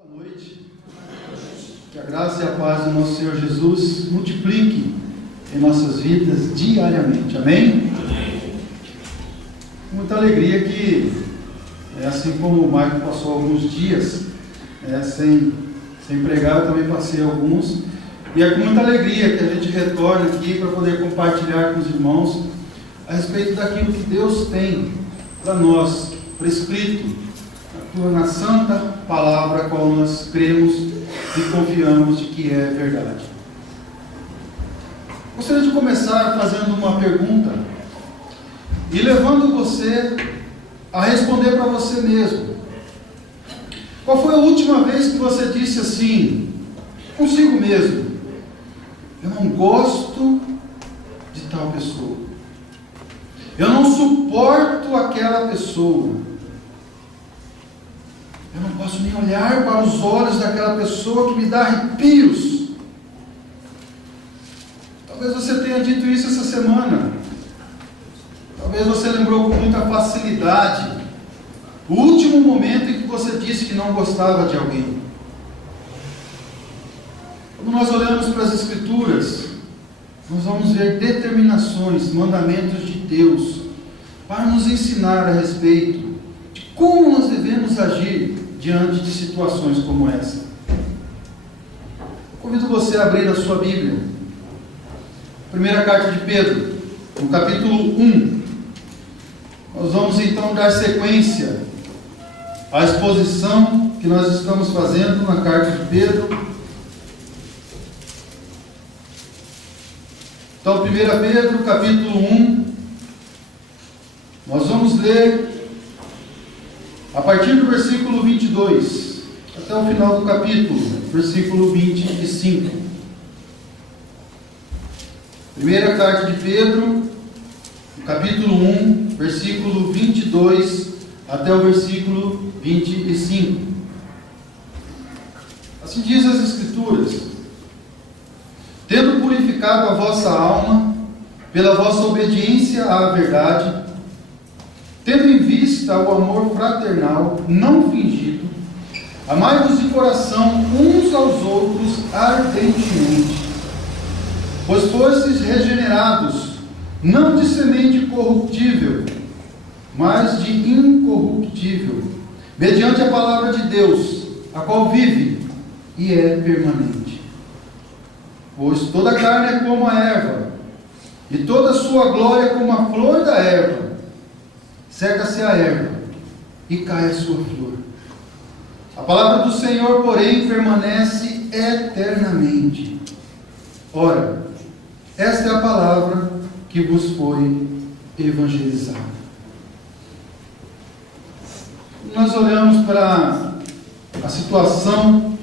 Boa noite. Que a graça e a paz do nosso Senhor Jesus multiplique em nossas vidas diariamente. Amém? Com muita alegria que, assim como o Marco passou alguns dias sem pregar, eu também passei alguns. E é com muita alegria que a gente retorna aqui para poder compartilhar com os irmãos a respeito daquilo que Deus tem para nós, prescrito na santa palavra a qual nós cremos e confiamos de que é verdade. Gostaria de começar fazendo uma pergunta e levando você a responder para você mesmo. Qual foi a última vez que você disse assim, consigo mesmo: eu não gosto de tal pessoa, eu não suporto aquela pessoa, eu não posso nem olhar para os olhos daquela pessoa que me dá arrepios? Talvez você tenha dito isso essa semana. Talvez você lembrou com muita facilidade o último momento em que você disse que não gostava de alguém. Quando nós olhamos para as Escrituras, nós vamos ver determinações, mandamentos de Deus para nos ensinar a respeito de como nós devemos agir diante de situações como essa. Convido você a abrir a sua Bíblia. Primeira carta de Pedro, no capítulo 1. Nós vamos então dar sequência à exposição que nós estamos fazendo na carta de Pedro. Então, 1 Pedro, capítulo 1, nós vamos ler a partir do versículo 22, até o final do capítulo, versículo 25. Primeira carta de Pedro, capítulo 1, versículo 22, até o versículo 25. Assim diz as Escrituras: tendo purificado a vossa alma pela vossa obediência à verdade, tendo em vista o amor fraternal não fingido, amai-vos de coração uns aos outros ardentemente, pois fostes regenerados, não de semente corruptível, mas de incorruptível, mediante a palavra de Deus, a qual vive e é permanente. Pois toda a carne é como a erva, e toda a sua glória como a flor da erva. Seca-se a erva, e cai a sua flor. A palavra do Senhor, porém, permanece eternamente. Ora, esta é a palavra que vos foi evangelizada. Nós olhamos para a situação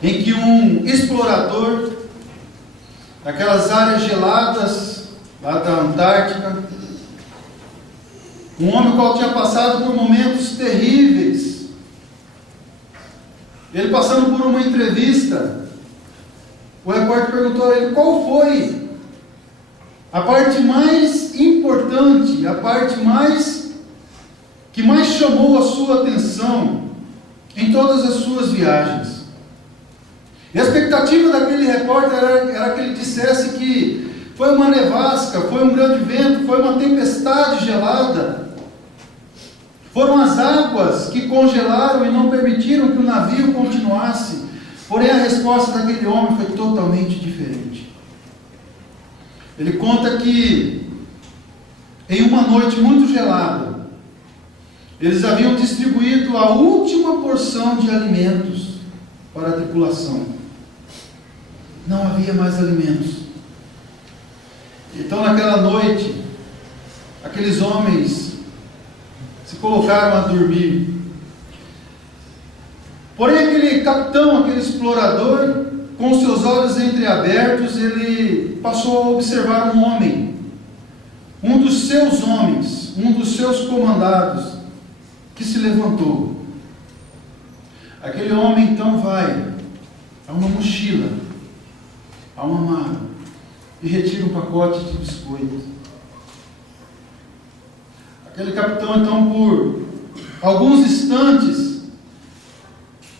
em que um explorador daquelas áreas geladas lá da Antártica, um homem qual tinha passado por momentos terríveis, ele passando por uma entrevista, o repórter perguntou a ele qual foi a parte mais importante, a parte que mais chamou a sua atenção em todas as suas viagens. E a expectativa daquele repórter era que ele dissesse que foi uma nevasca, foi um grande vento, foi uma tempestade gelada, foram as águas que congelaram e não permitiram que o navio continuasse. Porém, a resposta daquele homem foi totalmente diferente. Ele conta que em uma noite muito gelada, eles haviam distribuído a última porção de alimentos para a tripulação. Não havia mais alimentos. Então, naquela noite, aqueles homens se colocaram a dormir. Porém, aquele capitão, aquele explorador, com seus olhos entreabertos, ele passou a observar um homem, um dos seus homens, um dos seus comandados, que se levantou. Aquele homem então vai a uma mochila, a uma mala, e retira um pacote de biscoito. Aquele capitão então, por alguns instantes,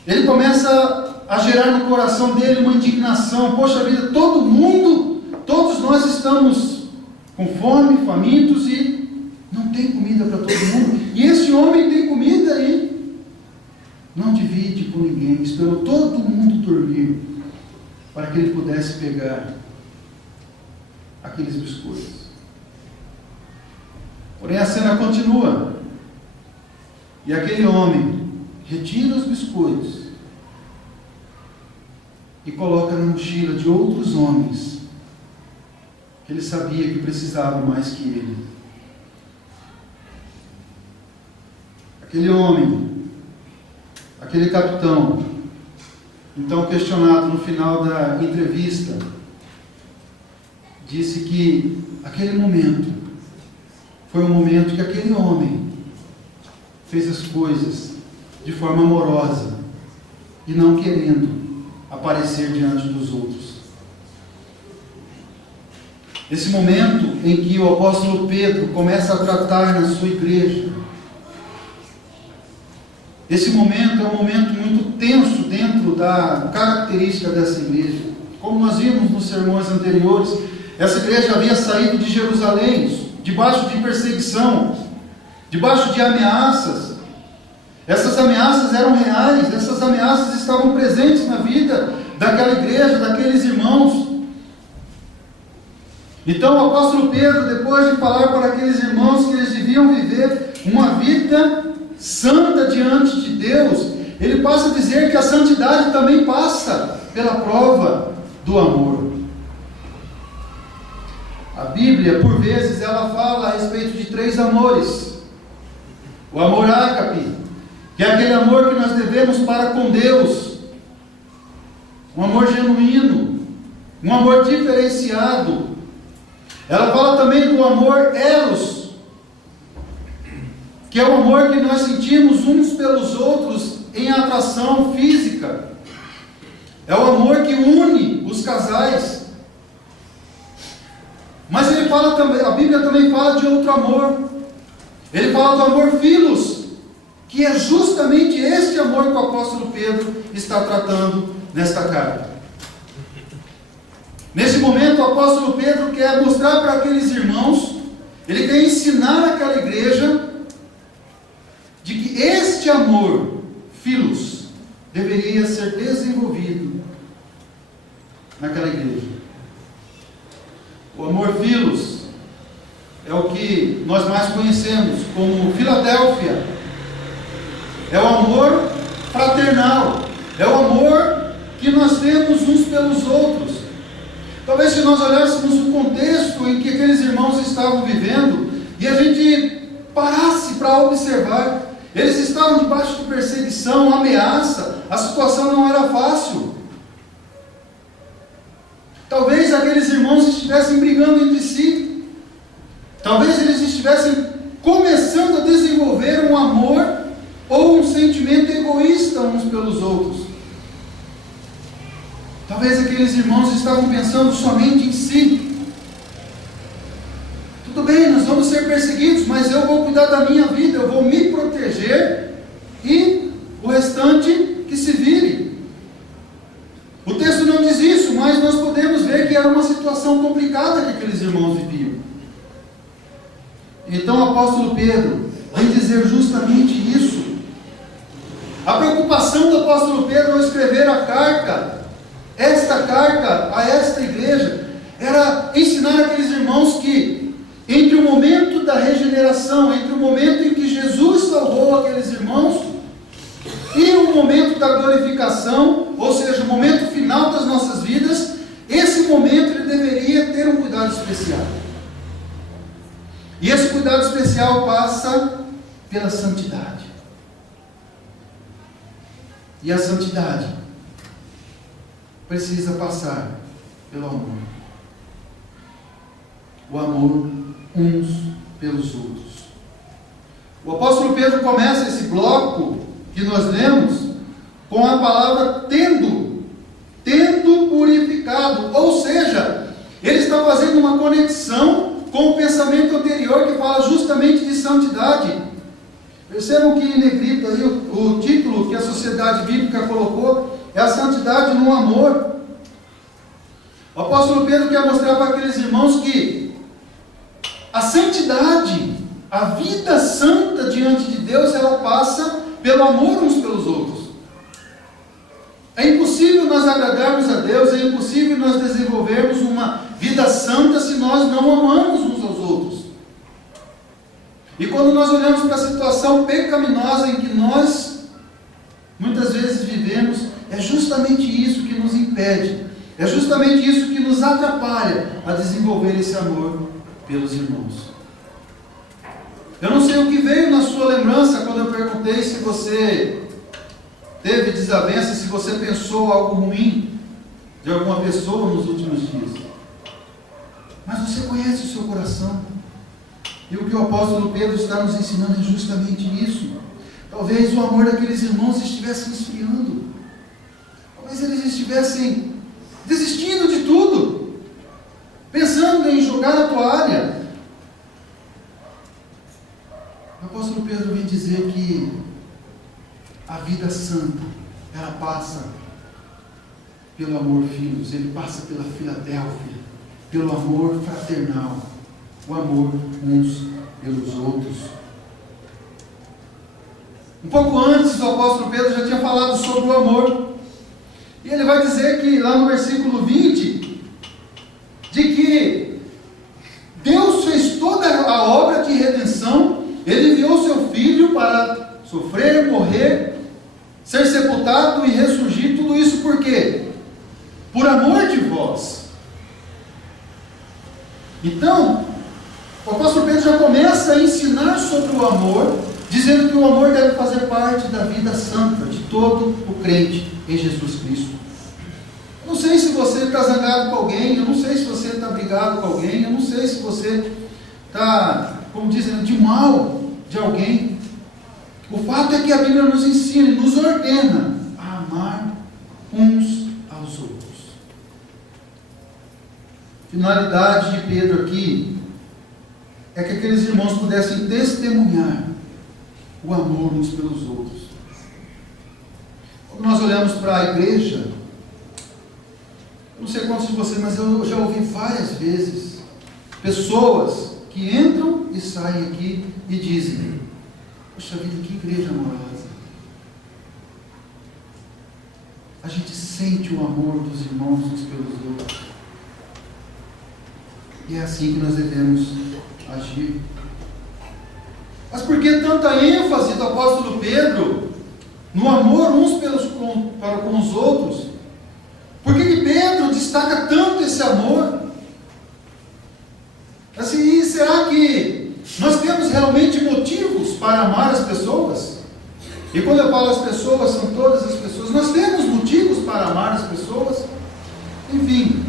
ele começa a gerar no coração dele uma indignação. Poxa vida, todos nós estamos com fome, famintos e não tem comida para todo mundo. E esse homem tem comida e não divide com ninguém. Esperou todo mundo dormir para que ele pudesse pegar aqueles biscoitos. Porém a cena continua. E aquele homem retira os biscoitos e coloca na mochila de outros homens que ele sabia que precisavam mais que ele. Aquele homem, aquele capitão, então questionado no final da entrevista, disse que aquele momento foi um momento que aquele homem fez as coisas de forma amorosa e não querendo aparecer diante dos outros. Esse momento em que o apóstolo Pedro começa a tratar na sua igreja, esse momento é um momento muito tenso dentro da característica dessa igreja. Como nós vimos nos sermões anteriores, essa igreja havia saído de Jerusalém, debaixo de perseguição, debaixo de ameaças. Essas ameaças eram reais, essas ameaças estavam presentes na vida daquela igreja, daqueles irmãos. Então o apóstolo Pedro, depois de falar para aqueles irmãos que eles deviam viver uma vida santa diante de Deus, ele passa a dizer que a santidade também passa pela prova do amor. A Bíblia, por vezes, ela fala a respeito de 3 amores. O amor ágape, que é aquele amor que nós devemos para com Deus. Um amor genuíno, um amor diferenciado. Ela fala também do amor eros, que é o amor que nós sentimos uns pelos outros em atração física. É o amor que une os casais. Mas ele fala também, a Bíblia também fala de outro amor. Ele fala do amor filos, que é justamente este amor que o apóstolo Pedro está tratando nesta carta. Nesse momento, o apóstolo Pedro quer mostrar para aqueles irmãos, ele quer ensinar aquela igreja de que este amor filos deveria ser desenvolvido naquela igreja. O amor filos é o que nós mais conhecemos como Filadélfia. É o amor fraternal. É o amor que nós temos uns pelos outros. Talvez se nós olhássemos o contexto em que aqueles irmãos estavam vivendo e a gente parasse para observar, eles estavam debaixo de perseguição, ameaça, a situação não era fácil. Talvez aqueles irmãos estivessem brigando entre si. Talvez eles estivessem começando a desenvolver um amor ou um sentimento egoísta uns pelos outros. Talvez aqueles irmãos estavam pensando somente em si. Tudo bem, nós vamos ser perseguidos, mas eu vou cuidar da minha vida, eu vou me proteger e o restante que se vire. O texto não diz isso, mas nós podemos ver que era uma situação complicada que aqueles irmãos viviam. Então o apóstolo Pedro vem dizer justamente isso. A preocupação do apóstolo Pedro ao escrever a carta, esta carta a esta igreja, era ensinar aqueles irmãos que entre o momento da regeneração, entre o momento em que Jesus salvou aqueles irmãos e o momento da glorificação, ou seja, o momento final das nossas vidas, esse momento ele deveria ter um cuidado especial. E esse cuidado especial passa pela santidade. E a santidade precisa passar pelo amor. O amor uns pelos outros. O apóstolo Pedro começa esse bloco que nós lemos com a palavra tendo purificado, ou seja, ele está fazendo uma conexão com o pensamento anterior que fala justamente de santidade. Percebam que em negrito aí o título que a Sociedade Bíblica colocou é a santidade no amor. O apóstolo Pedro quer mostrar para aqueles irmãos que a santidade, a vida santa diante de Deus, ela passa pelo amor uns pelos outros. É impossível nós agradarmos a Deus, é impossível nós desenvolvermos uma vida santa se nós não amamos uns aos outros. E quando nós olhamos para a situação pecaminosa em que nós muitas vezes vivemos, é justamente isso que nos impede, é justamente isso que nos atrapalha a desenvolver esse amor pelos irmãos. Eu não sei o que veio na sua lembrança quando eu perguntei se você teve desavença, se você pensou algo ruim de alguma pessoa nos últimos dias. Mas você conhece o seu coração. E o que o apóstolo Pedro está nos ensinando é justamente isso. Talvez o amor daqueles irmãos estivesse esfriando. Talvez eles estivessem desistindo de tudo, pensando em jogar a toalha. O apóstolo Pedro vem dizer que a vida santa, ela passa pelo amor, filhos, ele passa pela Filadélfia, pelo amor fraternal, o amor uns pelos outros. Um pouco antes, o apóstolo Pedro já tinha falado sobre o amor, e ele vai dizer que, lá no versículo 20, de que Deus fez toda a obra de redenção, ele enviou seu Filho para sofrer, morrer, ser sepultado e ressurgir, tudo isso por quê? Por amor de vós. Então, o apóstolo Pedro já começa a ensinar sobre o amor, dizendo que o amor deve fazer parte da vida santa de todo o crente em Jesus Cristo. Eu não sei se você está zangado com alguém, eu não sei se você está brigado com alguém, eu não sei se você está, como dizem, de mal de alguém. O fato é que a Bíblia nos ensina e nos ordena a amar uns aos outros. A finalidade de Pedro aqui é que aqueles irmãos pudessem testemunhar o amor uns pelos outros. Quando nós olhamos para a igreja, não sei quantos de vocês, mas eu já ouvi várias vezes pessoas que entram e saem aqui e dizem: poxa vida, que igreja amorosa. A gente sente o amor dos irmãos uns pelos outros. E é assim que nós devemos agir. Mas por que tanta ênfase do apóstolo Pedro no amor uns para com os outros? Por que Pedro destaca tanto esse amor? Assim, será que nós temos realmente motivos para amar as pessoas? E quando eu falo as pessoas, são todas as pessoas. Nós temos motivos para amar as pessoas? Enfim,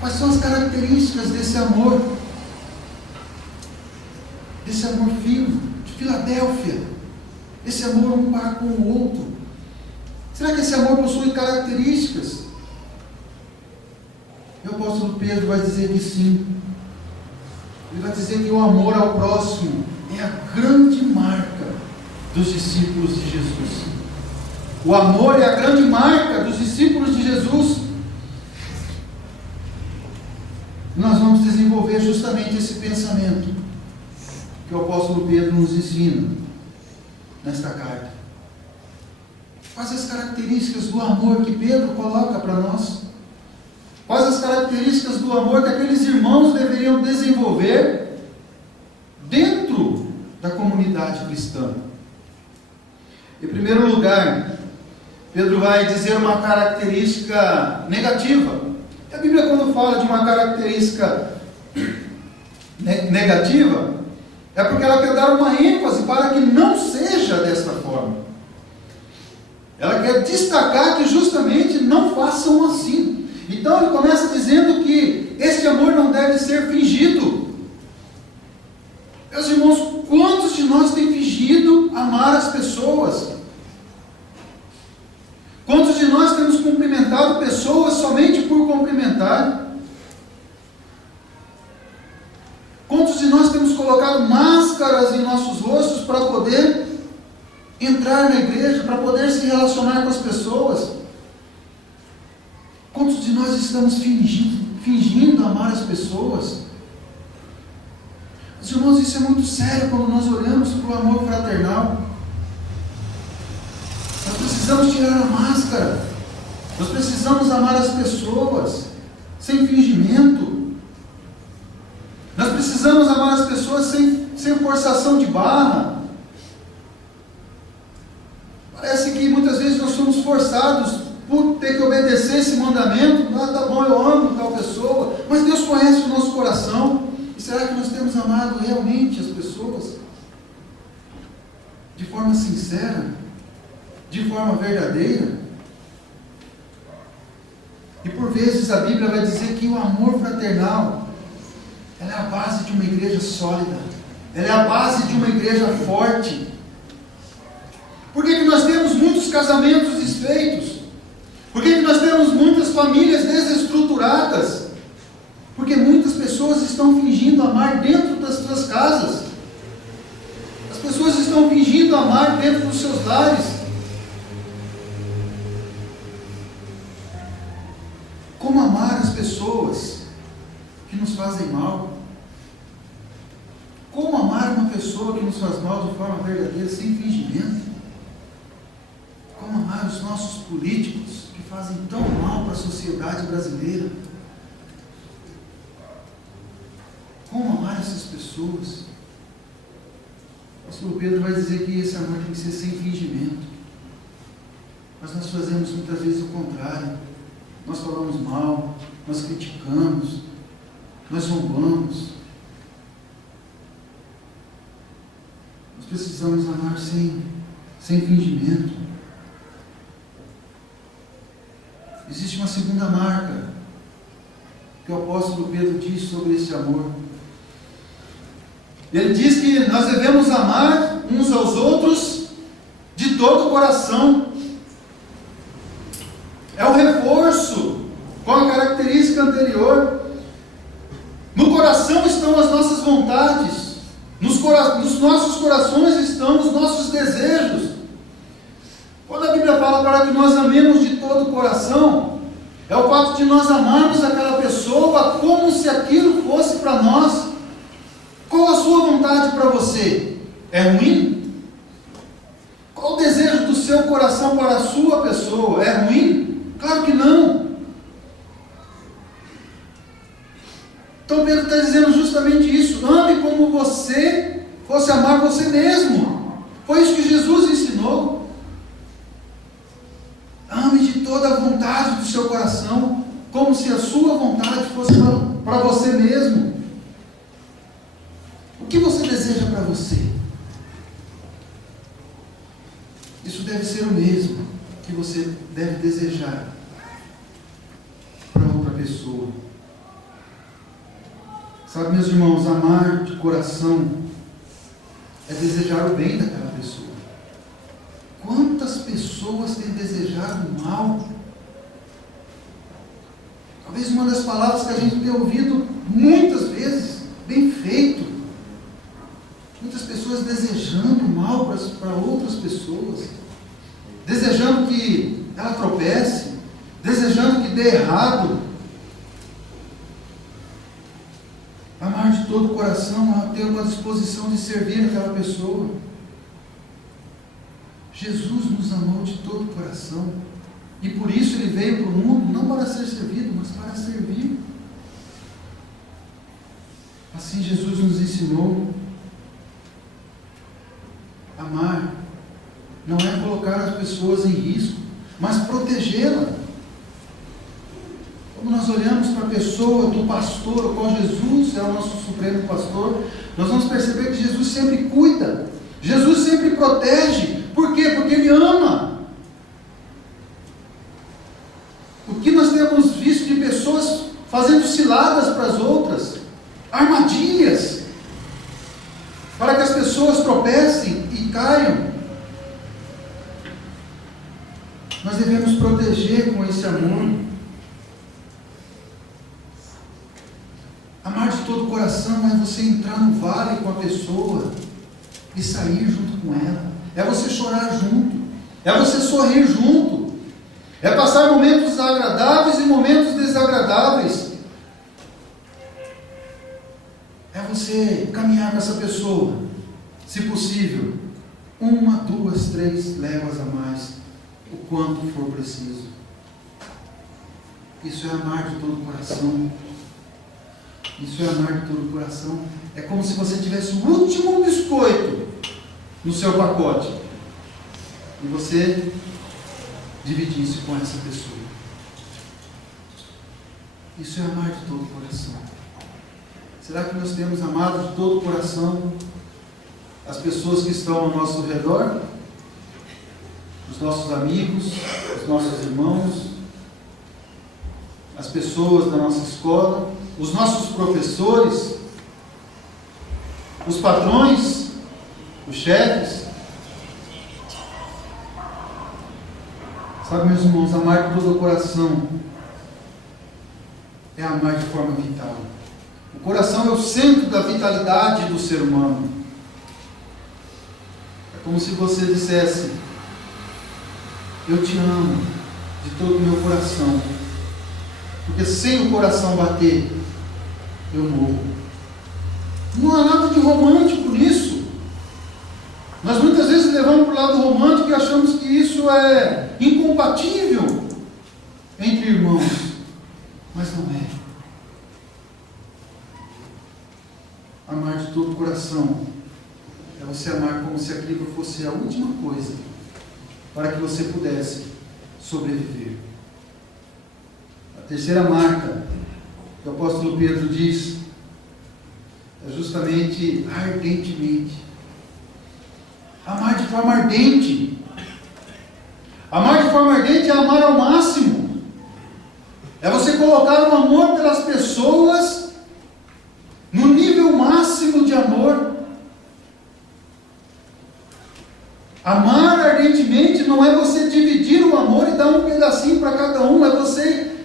quais são as características desse amor? Desse amor fino, de Filadélfia. Esse amor um para com o outro. Será que esse amor possui características? E o apóstolo Pedro vai dizer que sim. Ele vai dizer que o amor ao próximo é a grande marca dos discípulos de Jesus. O amor é a grande marca dos discípulos de Jesus. Nós vamos desenvolver justamente esse pensamento que o apóstolo Pedro nos ensina nesta carta. Quais as características do amor que Pedro coloca para nós? Quais as características do amor que aqueles irmãos deveriam desenvolver dentro da comunidade cristã? Em primeiro lugar, Pedro vai dizer uma característica negativa. A Bíblia, quando fala de uma característica negativa, é porque ela quer dar uma ênfase para que não seja desta forma. Ela quer destacar que justamente não façam assim. Então ele começa dizendo que este amor não deve ser fingido. Meus irmãos, quantos de nós têm fingido amar as pessoas? Quantos de nós temos cumprimentado pessoas somente por cumprimentar? Quantos de nós temos colocado máscaras em nossos rostos para poder entrar na igreja para poder se relacionar com as pessoas. Quantos de nós estamos fingindo amar as pessoas? Mas, irmãos, isso é muito sério quando nós olhamos para o amor fraternal. Nós precisamos tirar a máscara. Nós precisamos amar as pessoas sem fingimento. Nós precisamos amar as pessoas sem forçação de barra. Parece que muitas vezes nós somos forçados por ter que obedecer esse mandamento. Ah, tá bom, eu amo tal pessoa, mas Deus conhece o nosso coração. E será que nós temos amado realmente as pessoas? De forma sincera? De forma verdadeira? E por vezes a Bíblia vai dizer que o amor fraternal, ela é a base de uma igreja sólida, ela é a base de uma igreja forte. Por que nós temos muitos casamentos desfeitos? Por que nós temos muitas famílias desestruturadas? Porque muitas pessoas estão fingindo amar dentro das suas casas. As pessoas estão fingindo amar dentro dos seus lares. Como amar as pessoas que nos fazem mal? Como amar uma pessoa que nos faz mal de forma verdadeira, sem fingimento? Como amar os nossos políticos que fazem tão mal para a sociedade brasileira? Como amar essas pessoas? O pastor Pedro vai dizer que esse amor tem que ser sem fingimento. Mas nós fazemos muitas vezes o contrário. Nós falamos mal, nós criticamos, nós zombamos. Nós precisamos amar sem fingimento. Existe uma segunda marca que o apóstolo Pedro diz sobre esse amor. Ele diz que nós devemos amar uns aos outros de todo o coração. É o reforço com a característica anterior. No coração estão as nossas vontades, nos nossos corações estão os nossos desejos. Quando a Bíblia fala para que nós amemos de todo o coração, é o fato de nós amarmos aquela pessoa como se aquilo fosse para nós. Qual a sua vontade para você? É ruim? Qual o desejo do seu coração para a sua pessoa? É ruim? Claro que não. Então Pedro está dizendo justamente isso. Ame como você fosse amar você mesmo. Foi isso que Jesus ensinou. Ame de toda a vontade do seu coração, como se a sua vontade fosse para você mesmo. O que você deseja para você? Isso deve ser o mesmo que você deve desejar para outra pessoa. Sabe, meus irmãos, amar de coração é desejar o bem daquela pessoa. Quantas pessoas têm desejado mal? Talvez uma das palavras que a gente tem ouvido muitas vezes, bem feito. Muitas pessoas desejando mal para outras pessoas, desejando que ela tropece, desejando que dê errado. Amar de todo o coração, ter uma disposição de servir aquela pessoa. Jesus nos amou de todo o coração, e por isso Ele veio para o mundo, não para ser servido, mas para servir. Assim Jesus nos ensinou. Amar não é colocar as pessoas em risco, mas protegê-la. Quando nós olhamos para a pessoa do pastor, o qual Jesus é o nosso supremo pastor, nós vamos perceber que Jesus sempre cuida, Jesus sempre protege. Por quê? Porque Ele ama. O que nós temos visto de pessoas fazendo ciladas para as outras, armadilhas, para que as pessoas tropecem e caiam. Nós devemos proteger com esse amor. Amar de todo o coração não é você entrar no vale com a pessoa e sair junto com ela. É você chorar é você sorrir junto, é passar momentos agradáveis e momentos desagradáveis, é você caminhar com essa pessoa, se possível, 1, 2, 3 léguas a mais, o quanto for preciso. Isso é amar de todo o coração. Isso é amar de todo o coração. É como se você tivesse o último biscoito no seu pacote e você dividisse com essa pessoa. Isso é amar de todo o coração. Será que nós temos amado de todo o coração as pessoas que estão ao nosso redor? Os nossos amigos, os nossos irmãos, as pessoas da nossa escola, os nossos professores, os patrões, os chefes? Sabe, meus irmãos, amar de todo o coração é amar de forma vital. O coração é o centro da vitalidade do ser humano. É como se você dissesse: eu te amo de todo o meu coração, porque sem o coração bater, eu morro. Não há nada de romântico nisso. Nós muitas vezes levamos para o lado romântico e achamos que isso é incompatível entre irmãos, mas não é. Amar de todo o coração é você amar como se aquilo fosse a última coisa para que você pudesse sobreviver. A terceira marca que o apóstolo Pedro diz é justamente ardentemente. Amar de forma ardente. Amar de forma ardente é amar ao máximo. É você colocar o amor pelas pessoas no nível máximo de amor. Amar ardentemente não é você dividir o amor e dar um pedacinho para cada um, é você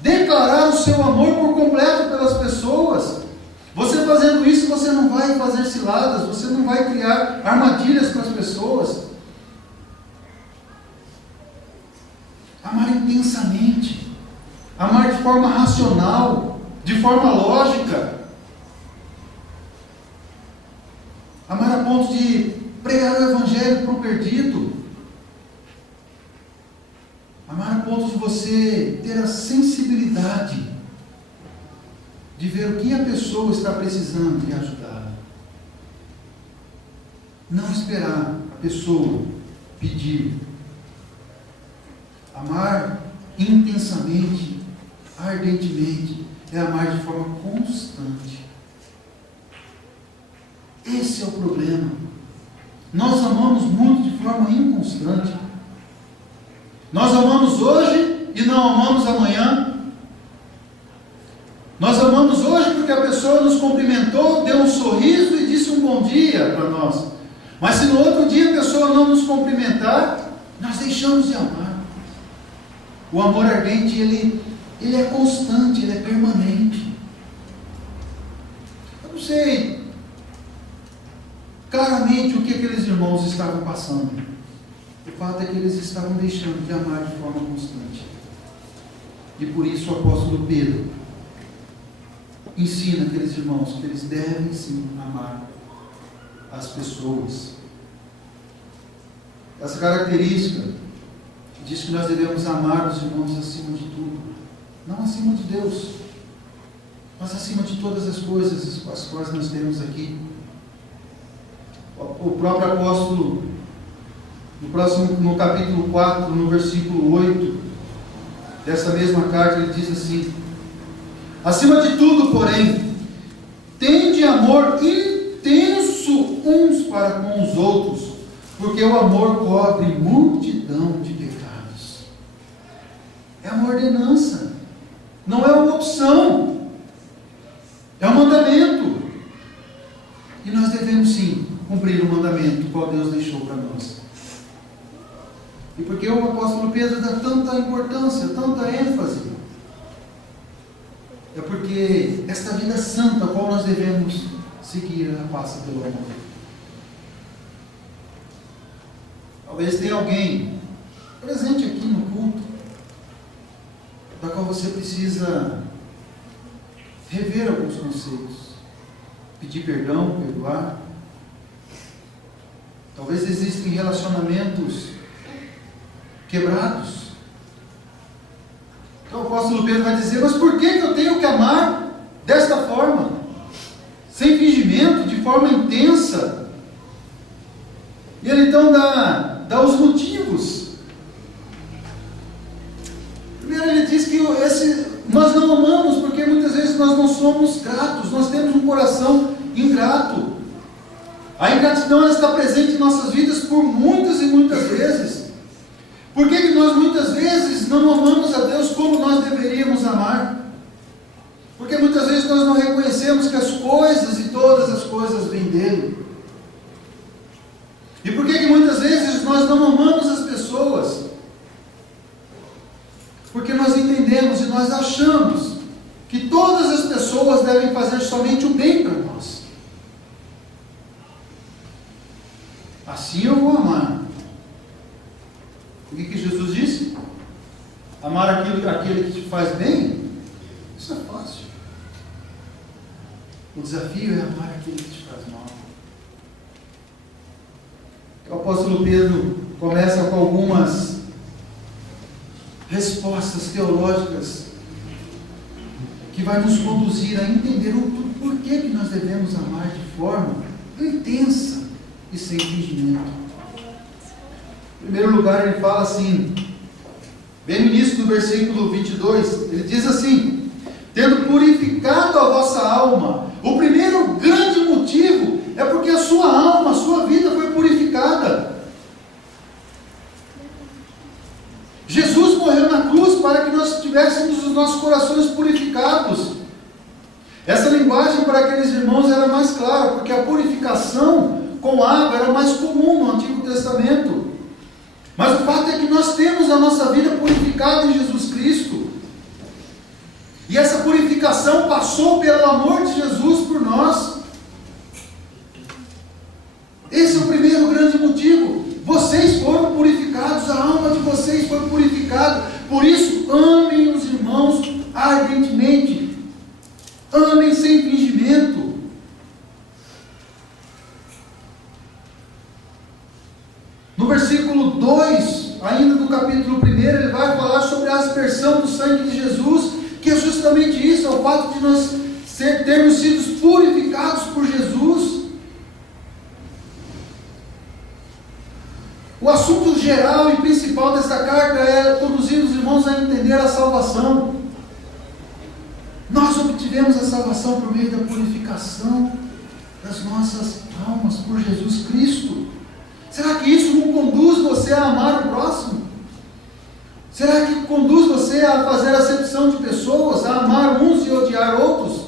declarar o seu amor por completo pelas pessoas. Você fazendo isso, você não vai fazer ciladas, você não vai criar armadilhas para as pessoas. Amar intensamente, amar de forma racional, de forma lógica, amar a ponto de pregar o Evangelho para o perdido, amar a ponto de você ter a sensibilidade de ver o que a pessoa está precisando e ajudá-la. Não esperar a pessoa pedir. Amar intensamente, ardentemente, é amar de forma constante. Esse é o problema. Nós amamos muito de forma inconstante. Nós amamos hoje e não amamos amanhã. Nós amamos hoje porque a pessoa nos cumprimentou, deu um sorriso e disse um bom dia para nós. Mas se no outro dia a pessoa não nos cumprimentar, nós deixamos de amar. O amor ardente, ele é constante, ele é permanente. Eu não sei claramente o que aqueles irmãos estavam passando. O fato é que eles estavam deixando de amar de forma constante. E por isso o apóstolo Pedro ensina aqueles irmãos que eles devem sim amar as pessoas. Essa característica diz que nós devemos amar os irmãos acima de tudo. Não acima de Deus, mas acima de todas as coisas as quais nós temos aqui. O próprio apóstolo, no capítulo 4, no versículo 8 dessa mesma carta, ele diz assim: acima de tudo, porém, tende amor intenso uns para com os outros, porque o amor cobre multidão de pecados. É uma ordenança, não é uma opção, é um mandamento. E nós devemos sim cumprir o mandamento qual Deus deixou para nós. E por que o apóstolo Pedro dá tanta importância, tanta ênfase? É porque esta vida santa a qual nós devemos seguir, ela passa pelo amor. Talvez tenha alguém presente aqui no culto, da qual você precisa rever alguns conceitos, pedir perdão, perdoar. Talvez existem relacionamentos quebrados. Então o apóstolo Pedro vai dizer: mas por que eu tenho que amar desta forma? Sem fingimento, de forma intensa. E ele então dá os motivos. Primeiro ele diz que nós não amamos porque muitas vezes nós não somos gratos, nós temos um coração ingrato. A ingratidão ela está presente em nossas vidas por muitas e muitas vezes. Por que nós muitas vezes não amamos a Deus como nós deveríamos amar? Porque muitas vezes nós não reconhecemos que as coisas e todas as coisas vêm dele. E por que muitas vezes nós não amamos as pessoas? Porque nós entendemos e nós achamos que todas as pessoas devem fazer somente o bem para nós. Assim eu vou amar. O que Jesus disse? Amar aquele que te faz bem? Isso é fácil. O desafio é amar aquele que te faz mal. O apóstolo Pedro começa com algumas respostas teológicas que vai nos conduzir a entender o porquê que nós devemos amar de forma intensa e sem fingimento. Em primeiro lugar, ele fala assim, bem no início do versículo 22, ele diz assim: tendo purificado a vossa alma. O primeiro grande motivo é porque a sua alma, a sua vida foi purificada. Jesus morreu na cruz para que nós tivéssemos os nossos corações purificados. Essa linguagem para aqueles irmãos era mais clara, porque a purificação com água era mais comum no Antigo Testamento. Mas o fato é que nós temos a nossa vida purificada em Jesus Cristo. E essa purificação passou pelo amor de Jesus por nós. Esse é o primeiro grande motivo. Vocês foram purificados, a alma de vocês foi purificada. Por isso, amem os irmãos ardentemente. Amem sem fingimento. No versículo 2, ainda do capítulo 1, ele vai falar sobre a aspersão do sangue de Jesus, que é justamente isso, é o fato de nós termos sido purificados por Jesus. O assunto geral e principal dessa carta é conduzir os irmãos a entender a salvação. Nós obtivemos a salvação por meio da purificação das nossas almas por Jesus Cristo. Será que isso não conduz você a amar o próximo? Será que conduz você a fazer acepção de pessoas, a amar uns e odiar outros?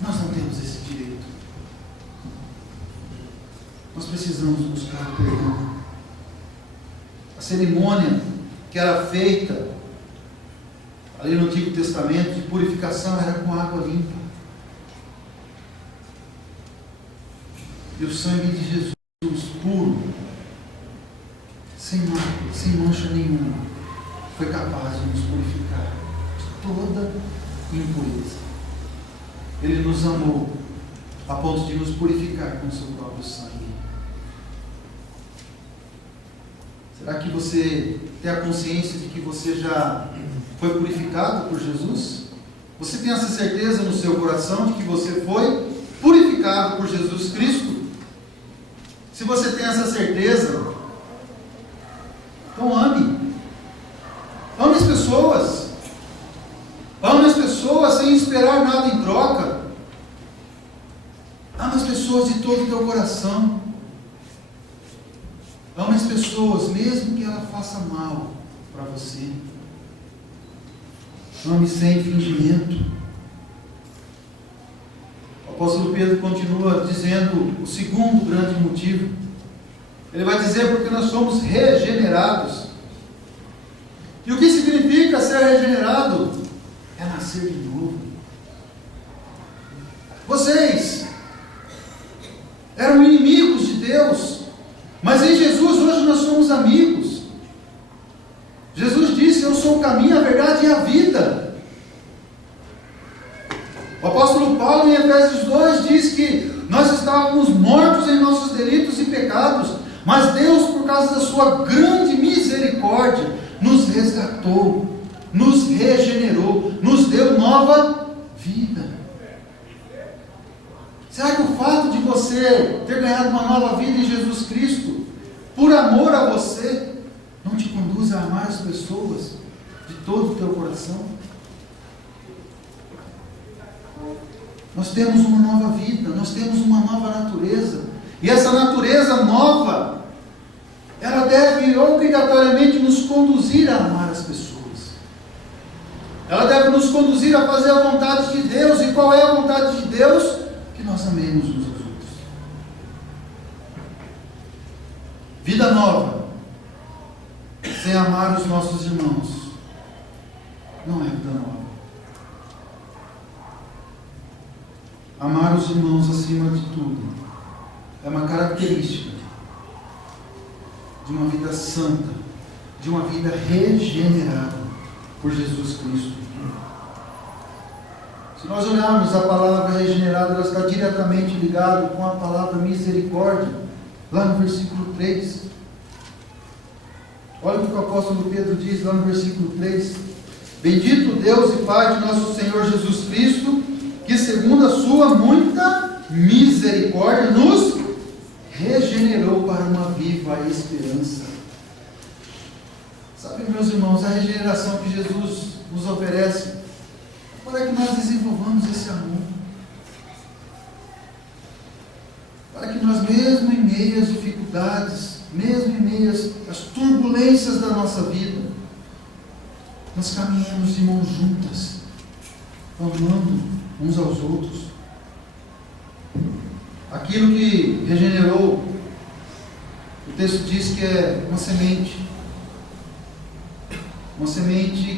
Nós não temos esse direito. Nós precisamos buscar o perdão. A cerimônia que era feita ali no Antigo Testamento de purificação era com água limpa. E o sangue de Jesus puro, sem mácula, sem mancha nenhuma, foi capaz de nos purificar de toda impureza. Ele nos amou a ponto de nos purificar com o seu próprio sangue. Será que você tem a consciência de que você já foi purificado por Jesus? Você tem essa certeza no seu coração de que você foi purificado por Jesus Cristo? Se você tem essa certeza, então ame. Ame as pessoas. Ame as pessoas sem esperar nada em troca. Ame as pessoas de todo o teu coração. Ame as pessoas, mesmo que ela faça mal para você. Ame sem fingimento. O apóstolo Pedro continua dizendo o segundo grande motivo. Ele vai dizer porque nós somos regenerados. E o que significa ser regenerado? É nascer de novo. Vocês eram inimigos de Deus. Mas em Jesus hoje nós somos amigos. Jesus disse: eu sou o caminho, a verdade e a vida. O apóstolo Paulo em Efésios 2 diz que nós estávamos mortos em nossos delitos e pecados, mas Deus, por causa da sua grande misericórdia, nos resgatou, nos regenerou, nos deu nova vida. Será que o fato de você ter ganhado uma nova vida em Jesus Cristo, por amor a você, não te conduz a amar as pessoas de todo o teu coração? Nós temos uma nova vida, nós temos uma nova natureza, e essa natureza nova, ela deve obrigatoriamente nos conduzir a amar as pessoas. Ela deve nos conduzir a fazer a vontade de Deus. E qual é a vontade de Deus? Que nós amemos uns aos outros. Vida nova, sem amar os nossos irmãos, não é vida nova. Amar os irmãos acima de tudo é uma característica de uma vida santa, de uma vida regenerada por Jesus Cristo. Se nós olharmos a palavra regenerada, ela está diretamente ligada com a palavra misericórdia, lá no versículo 3. Olha o que o apóstolo Pedro diz lá no versículo 3: bendito Deus e Pai de nosso Senhor Jesus Cristo, que segundo a sua muita misericórdia nos regenerou para uma viva esperança. Sabe, meus irmãos, a regeneração que Jesus nos oferece para que nós desenvolvamos esse amor, para que nós, mesmo em meio às dificuldades, mesmo em meio às turbulências da nossa vida, nós caminhemos de mãos juntas, amando uns aos outros. Aquilo que regenerou, o texto diz que é uma semente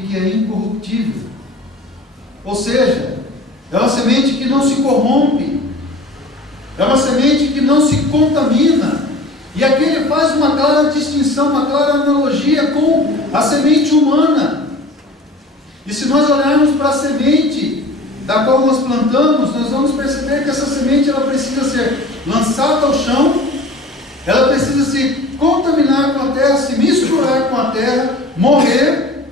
que é incorruptível, ou seja, é uma semente que não se corrompe, é uma semente que não se contamina. E aqui ele faz uma clara distinção, uma clara analogia com a semente humana. E se nós olharmos para a semente da qual nós plantamos, nós vamos perceber que essa semente ela precisa ser lançada ao chão, ela precisa se contaminar com a terra, se misturar com a terra, morrer,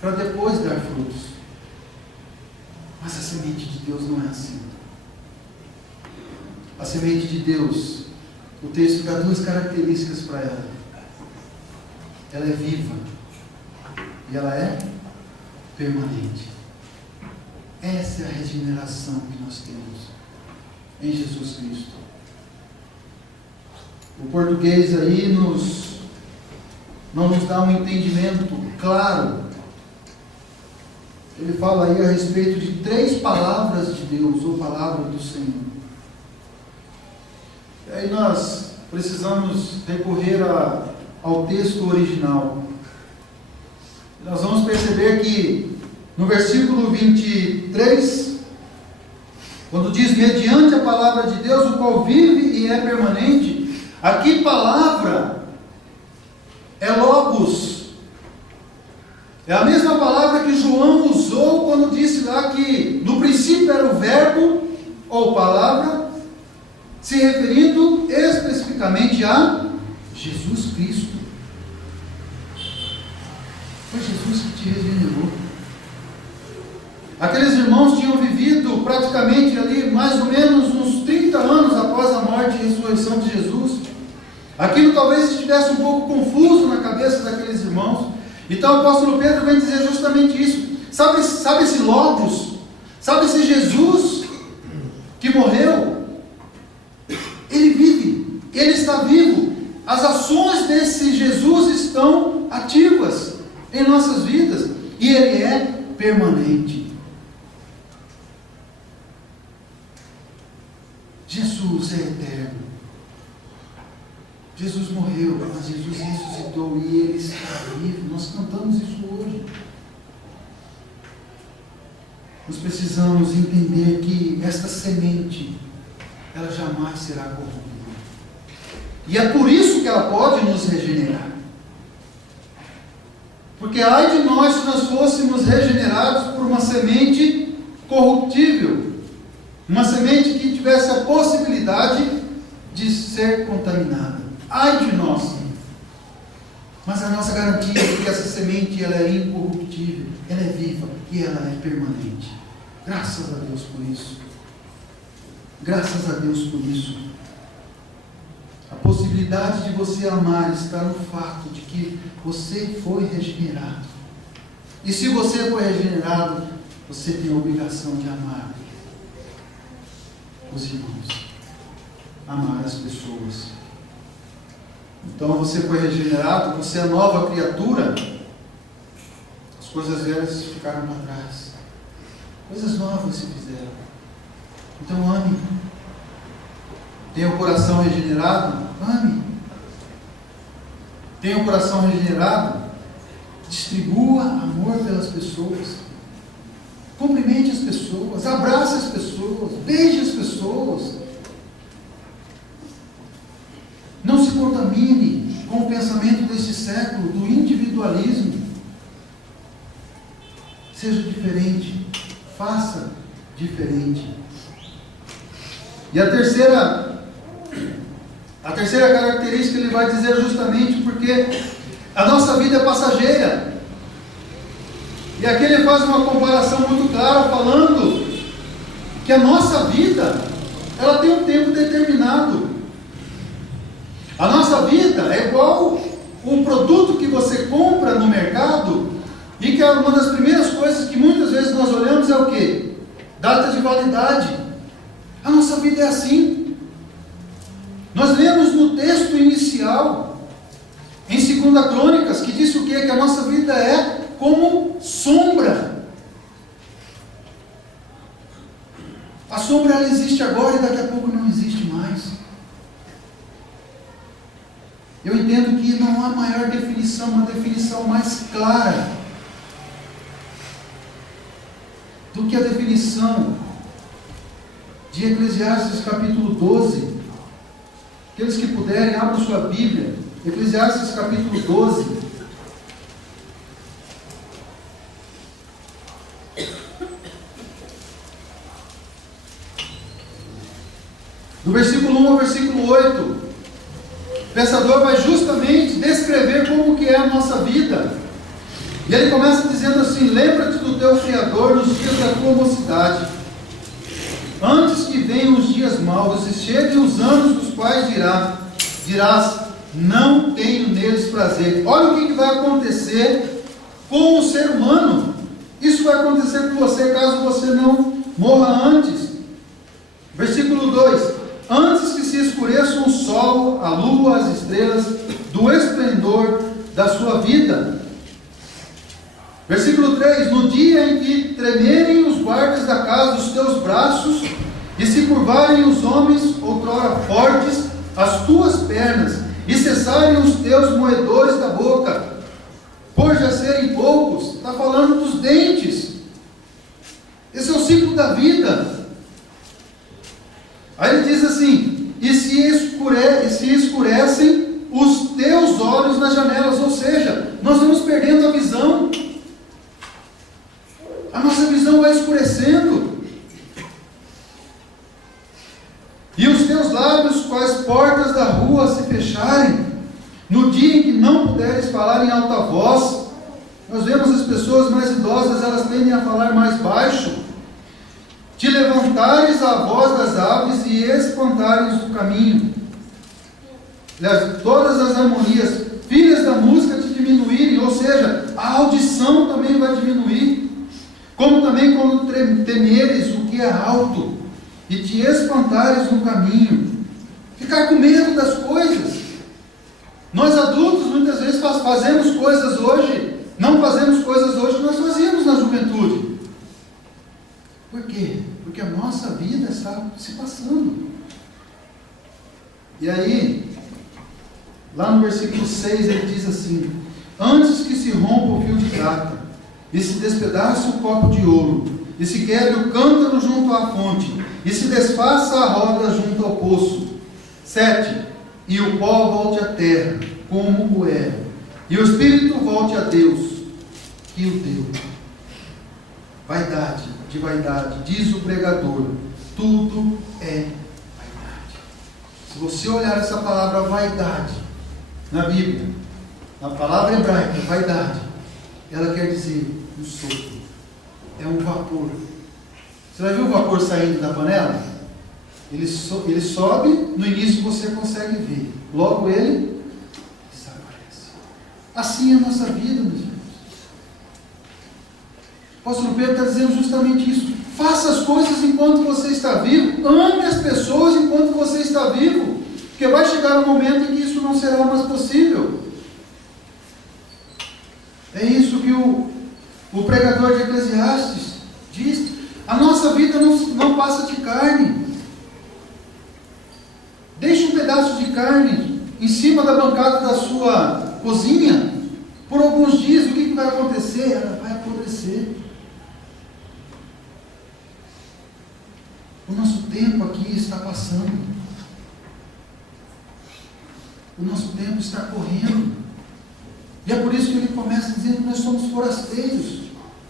para depois dar frutos. Mas a semente de Deus não é assim. A semente de Deus, o texto dá duas características para ela. Ela é viva e ela é permanente. Essa é a regeneração que nós temos em Jesus Cristo. O português aí não nos dá um entendimento claro. Ele fala aí a respeito de 3 palavras de Deus, ou palavra do Senhor. E aí nós precisamos recorrer ao texto original. E nós vamos perceber que no versículo 23, quando diz mediante a palavra de Deus, o qual vive e é permanente, aqui palavra é logos. É a mesma palavra que João usou quando disse lá que no princípio era o verbo, ou palavra, se referindo especificamente a Jesus Cristo. Foi Jesus que te regenerou. Aqueles irmãos tinham vivido praticamente ali mais ou menos uns 30 anos após a morte e ressurreição de Jesus. Aquilo talvez estivesse um pouco confuso na cabeça daqueles irmãos. Então o apóstolo Pedro vem dizer justamente isso. Sabe esse Logos? Sabe esse Jesus que morreu? Ele vive, ele está vivo. As ações desse Jesus estão ativas em nossas vidas e ele é permanente. Jesus é eterno. Jesus morreu, mas Jesus ressuscitou e ele está vivo. Nós cantamos isso hoje. Nós precisamos entender que esta semente, ela jamais será corrompida. E é por isso que ela pode nos regenerar. Porque ai de nós se nós fôssemos regenerados por uma semente corruptível, uma semente que tivesse a possibilidade de ser contaminada. Ai de nós! Mas a nossa garantia é que essa semente ela é incorruptível, ela é viva e ela é permanente. Graças a Deus por isso. Graças a Deus por isso. A possibilidade de você amar está no fato de que você foi regenerado. E se você foi regenerado, você tem a obrigação de amar os irmãos, amar as pessoas. Então você foi regenerado, você é nova criatura. As coisas velhas ficaram para trás, coisas novas se fizeram. Então ame. Tem o coração regenerado? Ame. Tem o coração regenerado? Distribua amor pelas pessoas. Cumprimente as pessoas, abrace as pessoas, beije as pessoas. Não se contamine com o pensamento desse século, do individualismo. Seja diferente, faça diferente. E a terceira característica ele vai dizer justamente porque a nossa vida é passageira. E aqui ele faz uma comparação muito clara, falando que a nossa vida, ela tem um tempo determinado. A nossa vida é igual um produto que você compra no mercado, e que é uma das primeiras coisas que muitas vezes nós olhamos é o quê? Data de validade. A nossa vida é assim. Nós lemos no texto inicial, em 2 Crônicas, que diz o quê? Que a nossa vida é como sombra. A sombra ela existe agora e daqui a pouco não existe mais. Eu entendo que não há maior definição, uma definição mais clara do que a definição de Eclesiastes capítulo 12. Aqueles que puderem, abram sua Bíblia. Eclesiastes capítulo 12. Do versículo 1 ao versículo 8, o pensador vai justamente descrever como que é a nossa vida. E ele começa dizendo assim: lembra-te do teu Criador nos dias da tua mocidade, antes que venham os dias maus e cheguem os anos dos quais dirás, não tenho neles prazer. Olha o que vai acontecer com o ser humano. Isso vai acontecer com você caso você não morra antes. Versículo 2: antes que se escureçam o sol, a lua, as estrelas, do esplendor da sua vida. Versículo 3: no dia em que tremerem os guardas da casa dos teus braços, e se curvarem os homens outrora fortes, as tuas pernas, e cessarem os teus moedores da boca, por já serem poucos. Está falando dos dentes. Esse é o ciclo da vida. Aí ele diz assim: e se escurecem os teus olhos nas janelas. Ou seja, nós vamos perdendo a visão. A nossa visão vai escurecendo. E os teus lábios, quais portas da rua se fecharem, no dia em que não puderes falar em alta voz. Nós vemos as pessoas mais idosas, elas tendem a falar mais baixo. Te levantares a voz das aves e espantares o caminho. Todas as harmonias, filhas da música te diminuírem, ou seja, a audição também vai diminuir. Como também quando temeres o que é alto e te espantares no caminho. Ficar com medo das coisas. Nós adultos muitas vezes fazemos coisas hoje, não fazemos coisas hoje que nós fazíamos na juventude. Por quê? Porque a nossa vida está se passando. E aí, lá no versículo 6 ele diz assim: antes que se rompa o fio de prata, e se despedace o copo de ouro, e se quebre o cântaro junto à fonte, e se desfaça a roda junto ao poço. 7. e o pó volte à terra, como o era, e o espírito volte a Deus, que o deu. Vaidade de vaidade, diz o pregador, tudo é vaidade. Se você olhar essa palavra vaidade na Bíblia, na palavra hebraica, vaidade, ela quer dizer um sopro, é um vapor. Você já viu o vapor saindo da panela? Ele sobe, no início você consegue ver, logo ele desaparece. Assim é a nossa vida, meus irmãos. O apóstolo Pedro está dizendo justamente isso. Faça as coisas enquanto você está vivo, ame as pessoas enquanto você está vivo, porque vai chegar um momento em que isso não será mais possível. É isso que o pregador de Eclesiastes diz. A nossa vida não passa de carne. Deixe um pedaço de carne em cima da bancada da sua cozinha por alguns dias. O que vai acontecer? Ela vai apodrecer. O nosso tempo aqui está passando. O nosso tempo está correndo. E é por isso que ele começa dizendo que nós somos forasteiros.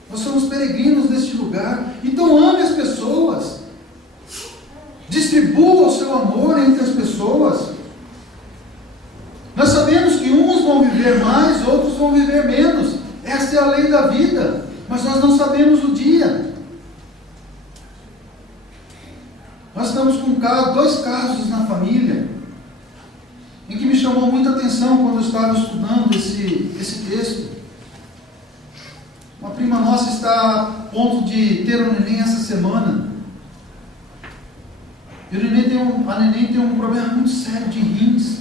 Nós somos peregrinos neste lugar. Então ame as pessoas. Distribua o seu amor entre as pessoas. Nós sabemos que uns vão viver mais, outros vão viver menos. Essa é a lei da vida. Mas nós não sabemos o dia. Nós estamos com dois casos na família, em que me chamou muita atenção quando eu estava estudando esse texto. Uma prima nossa está a ponto de ter um neném essa semana. E a neném tem um problema muito sério de rins.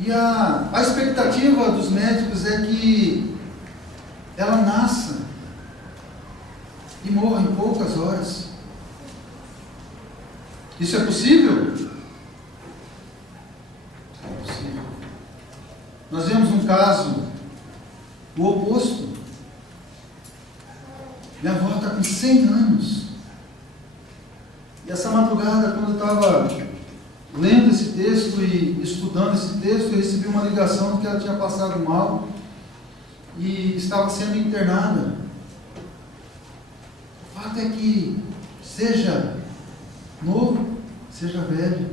E a expectativa dos médicos é que ela nasça e morra em poucas horas. Isso é possível? É possível. Nós vemos um caso, o oposto. Minha avó está com 100 anos. E essa madrugada, quando eu estava lendo esse texto e estudando esse texto, eu recebi uma ligação de que ela tinha passado mal e estava sendo internada. O fato é que, seja novo, seja velho,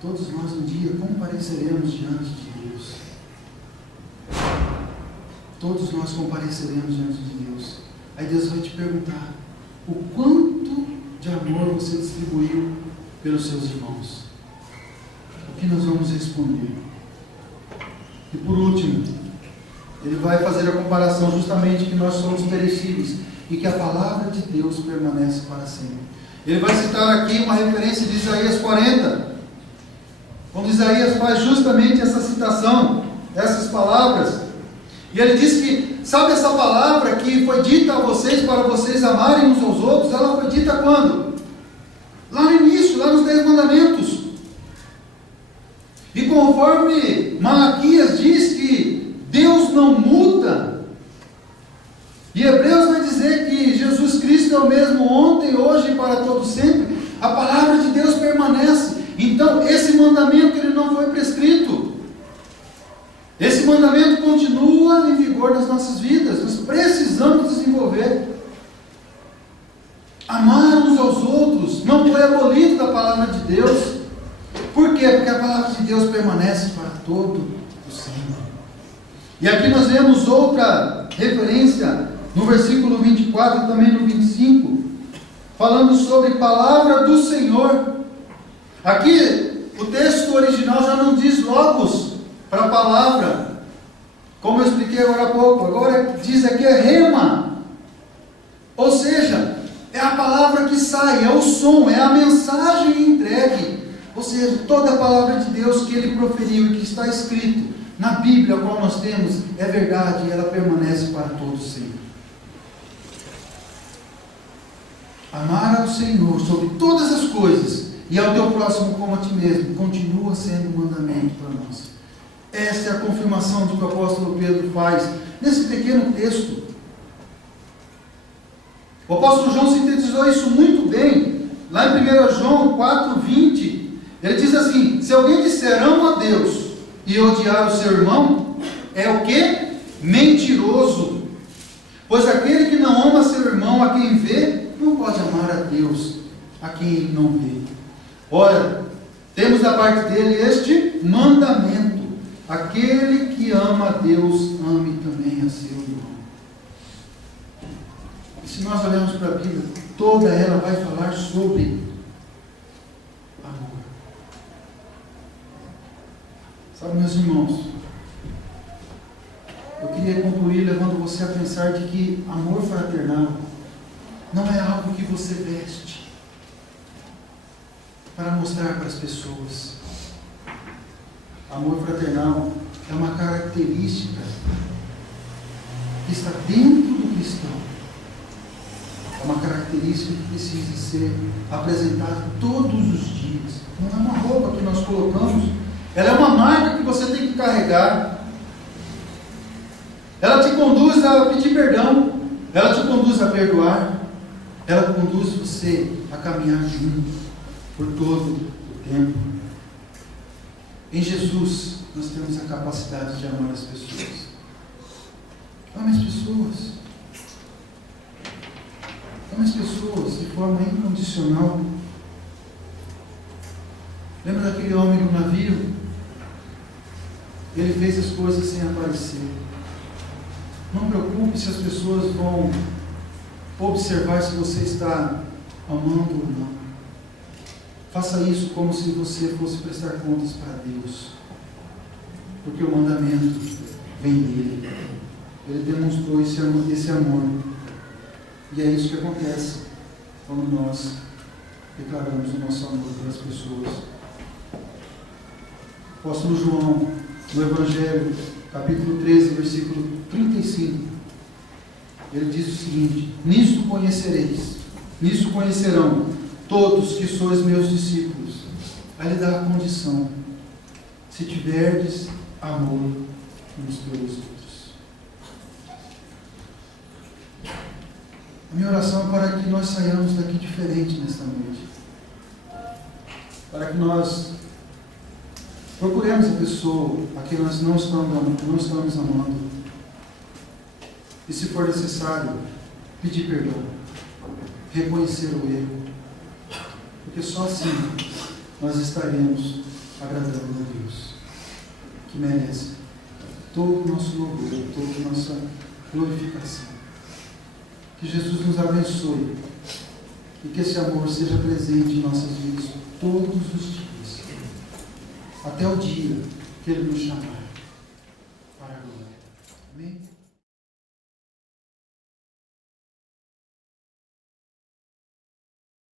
todos nós um dia compareceremos diante de Deus. Todos nós compareceremos diante de Deus. Aí Deus vai te perguntar: o quanto de amor você distribuiu pelos seus irmãos? O que nós vamos responder? E por último, ele vai fazer a comparação justamente que nós somos perecíveis e que a palavra de Deus permanece para sempre. Ele vai citar aqui uma referência de Isaías 40, quando Isaías faz justamente essa citação, essas palavras, e ele diz que, sabe essa palavra que foi dita a vocês para vocês amarem uns aos outros, ela foi dita quando? Lá no início, lá nos 10 mandamentos. E conforme Malaquias diz que Deus não muda, e Hebreus vai dizer que Jesus Cristo é o mesmo ontem, hoje e para todo sempre, a palavra de Deus permanece. Então esse mandamento ele não foi prescrito. Esse mandamento continua em vigor nas nossas vidas. Nós precisamos desenvolver. Amar uns aos outros não foi abolido da palavra de Deus. Por quê? Porque a palavra de Deus permanece para todo o sempre. E aqui nós vemos outra referência no versículo 24 e também no 25, falando sobre palavra do Senhor. Aqui o texto original já não diz logos para a palavra, como eu expliquei agora há pouco. Agora diz aqui é rema, ou seja, é a palavra que sai, é o som, é a mensagem entregue, ou seja, toda a palavra de Deus que ele proferiu e que está escrito na Bíblia, a qual nós temos, é verdade e ela permanece para todos sempre. Amar ao Senhor sobre todas as coisas e ao teu próximo como a ti mesmo continua sendo um mandamento para nós. Essa é a confirmação de que o apóstolo Pedro faz nesse pequeno texto. O apóstolo João sintetizou isso muito bem lá em 1 João 4,20. Ele diz assim: se alguém disser amo a Deus e odiar o seu irmão, é o quê? Mentiroso. Pois aquele que não ama seu irmão a quem vê, não pode amar a Deus a quem ele não vê. Ora, temos da parte dele este mandamento: aquele que ama a Deus, ame também a seu irmão. E se nós olharmos para a Bíblia, toda ela vai falar sobre amor. Sabe, meus irmãos, eu queria concluir levando você a pensar de que amor fraternal não é algo que você veste para mostrar para as pessoas. Amor fraternal é uma característica que está dentro do cristão. É uma característica que precisa ser apresentada todos os dias. Não é uma roupa que nós colocamos, ela é uma marca que você tem que carregar. Ela te conduz a pedir perdão, ela te conduz a perdoar, ela conduz você a caminhar junto por todo o tempo. Em Jesus, nós temos a capacidade de amar as pessoas. Ame as pessoas. Ame as pessoas de forma incondicional. Lembra daquele homem no navio? Ele fez as coisas sem aparecer. Não preocupe se as pessoas vão observar se você está amando ou não. Faça isso como se você fosse prestar contas para Deus. Porque o mandamento vem dele. Ele demonstrou esse amor. E é isso que acontece quando nós declaramos o nosso amor pelas pessoas. O apóstolo João, no Evangelho, capítulo 13, versículo 35, ele diz o seguinte: nisto conhecerão todos que sois meus discípulos. Aí ele dá a condição: se tiverdes amor uns pelos outros. A minha oração é para que nós saiamos daqui diferente nesta noite. Para que nós procuremos a pessoa a quem nós não estamos amando. E se for necessário, pedir perdão. Reconhecer o erro. Porque só assim nós estaremos agradando a Deus, que merece todo o nosso louvor, toda a nossa glorificação. Que Jesus nos abençoe e que esse amor seja presente em nossas vidas todos os dias, até o dia que Ele nos chamar.